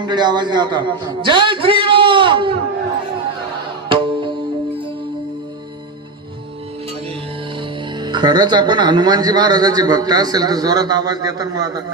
मंडळी आवाज द्या आता. जय श्रीराम. खरंच आपण हनुमानजी महाराजाचे भक्त असेल तर जोरात आवाज देतात मग आता.